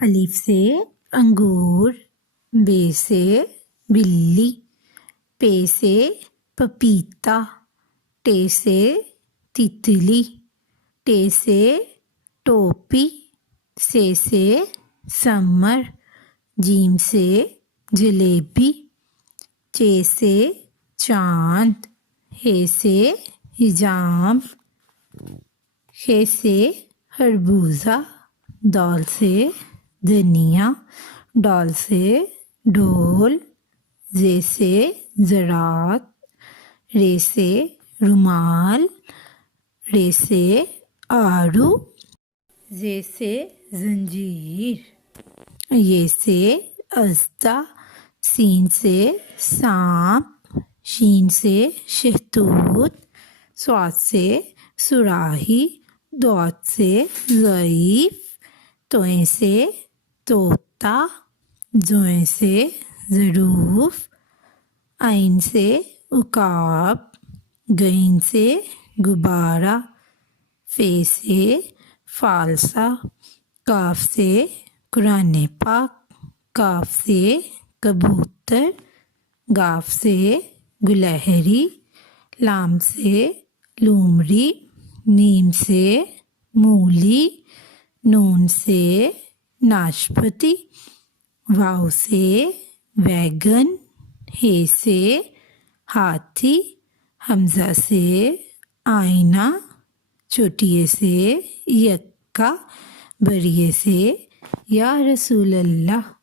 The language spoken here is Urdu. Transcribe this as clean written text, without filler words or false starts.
الف سے انگور، بے سے بلی، پے سے پپیتا، ٹے سے تتلی، ٹے سے ٹوپی، سے سمر، جیم سے جلیبی، چے سے چاند، ہے سے حجام، خے سے خربوزہ، دال سے دھنیا، ڈال سے ڈھول، زے سے زراعت، رے سے رومال، رے سے آڑو، زے سے زنجیر، یہ سے اژدھا، سین سے سانپ، شین سے شہتوت، صاد سے صراحی، ضاد سے ضعیف، توئیں سے طوطا، زوئیں سے ظروف، عین سے عقاب، غین سے غبارہ، فے سے فالسا، کاف سے قرآن پاک، کاف سے کبوتر، گاف سے گلہری، لام سے لومڑی، میم سے مولی، نون سے ناشپاتی، واو سے ویگن، ہے سے ہاتھی، حمزہ سے آئینہ، چھوٹیے سے یکا، بڑیے سے یا رسول اللہ۔